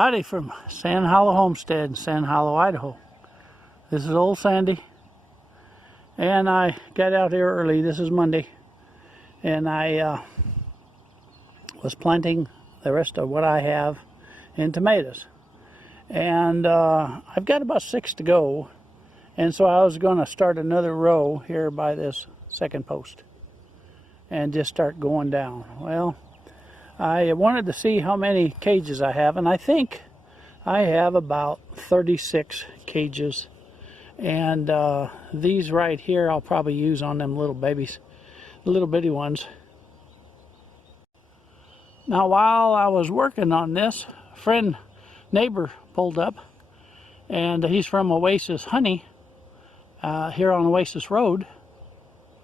Howdy from Sand Hollow Homestead in Sand Hollow, Idaho. This is old Sandy, and I got out here early. This is Monday, and I was planting the rest of what I have in tomatoes, and I've got about 6 to go, and so I was going to start another row here by this second post and just start going down. Well, I wanted to see how many cages I have, and I think I have about 36 cages. And these right here I'll probably use on them little babies, the little bitty ones. Now while I was working on this, neighbor pulled up, and he's from Oasis Honey here on Oasis Road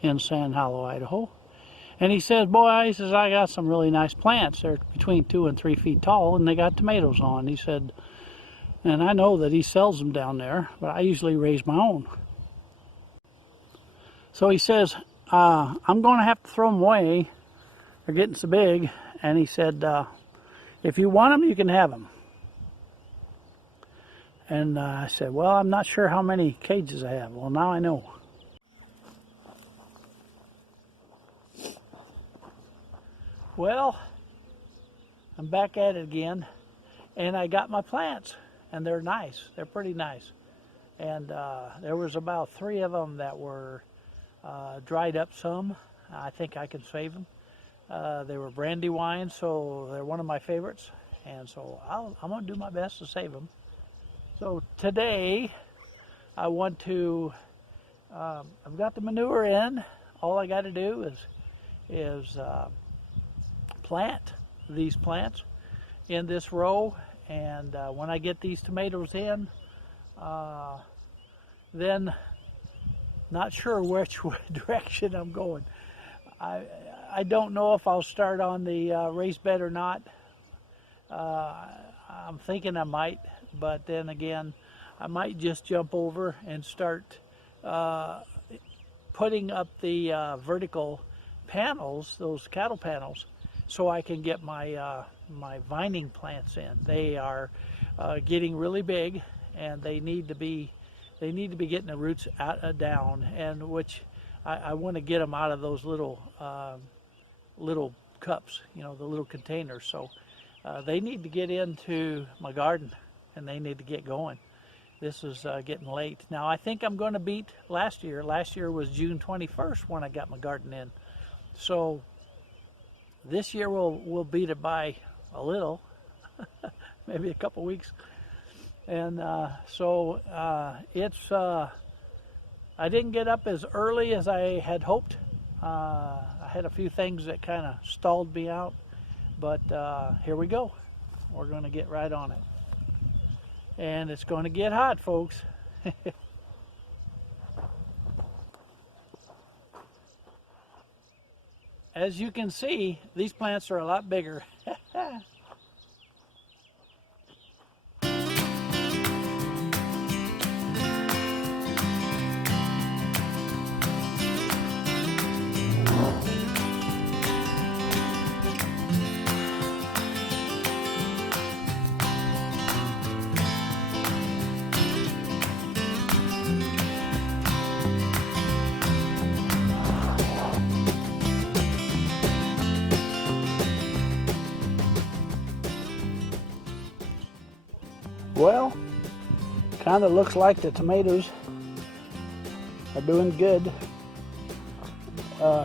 in Sand Hollow, Idaho. And he says, boy, he says, I got some really nice plants. They're between 2 and 3 feet tall, and they got tomatoes on. He said, and I know that he sells them down there, but I usually raise my own. So he says, I'm going to have to throw them away. They're getting so big. And he said, if you want them, you can have them. And I said, well, I'm not sure how many cages I have. Well, now I know. Well, I'm back at it again, and I got my plants, and they're nice. They're pretty nice. And there was about 3 of them that were dried up some. I think I can save them. They were Brandywine, so they're one of my favorites, and so I'm going to do my best to save them. So today, I want to, I've got the manure in. All I got to do is plant these plants in this row, and when I get these tomatoes in, then not sure which direction I'm going. I don't know if I'll start on the raised bed or not. I'm thinking I might, but then again, I might just jump over and start putting up the vertical panels, those cattle panels, so I can get my my vining plants in. They are getting really big, and they need to be getting the roots out, down, and which I want to get them out of those little little cups, you know, the little containers. So they need to get into my garden, and they need to get going. This is getting late. Now I think I'm going to beat last year. Last year was June 21st when I got my garden in. So this year we'll beat it by a little, maybe a couple weeks. And so it's I didn't get up as early as I had hoped. I had a few things that kind of stalled me out, but here we go. We're going to get right on it, and it's going to get hot, folks. As you can see, these plants are a lot bigger. Well, kind of looks like the tomatoes are doing good,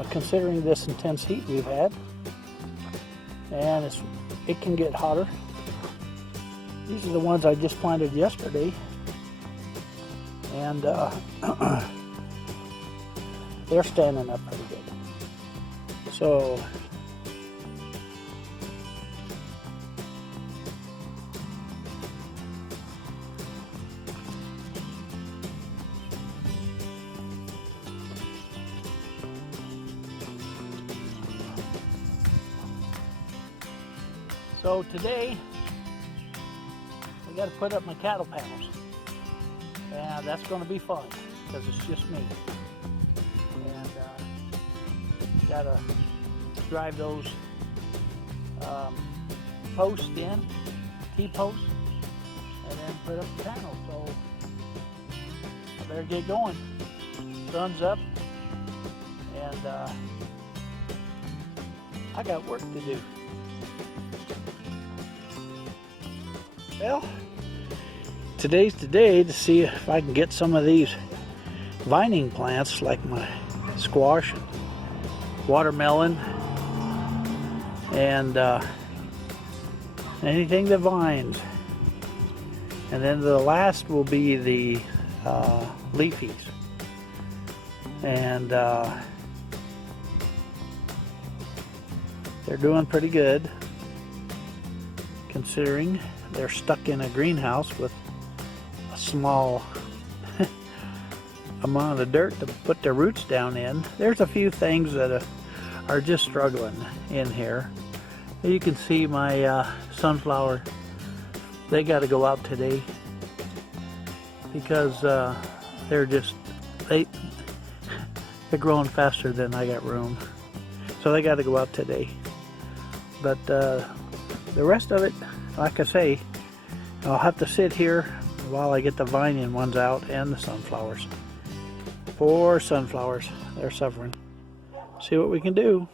considering this intense heat we've had, and it can get hotter. These are the ones I just planted yesterday, and they're standing up pretty good. So today, I got to put up my cattle panels, and that's going to be fun because it's just me. And got to drive those posts in, T-posts, put up the panel. So I better get going. Sun's up, and I got work to do. Well, today's the day to see if I can get some of these vining plants like my squash, watermelon, and anything that vines. And then the last will be the leafies. And they're doing pretty good, considering they're stuck in a greenhouse with a small amount of dirt to put their roots down in. There's a few things that are just struggling in here. You can see my sunflower. They got to go out today because they're growing faster than I got room. So they got to go out today. But the rest of it, like I say, I'll have to sit here while I get the vining ones out and the sunflowers. Poor sunflowers, they're suffering. See what we can do.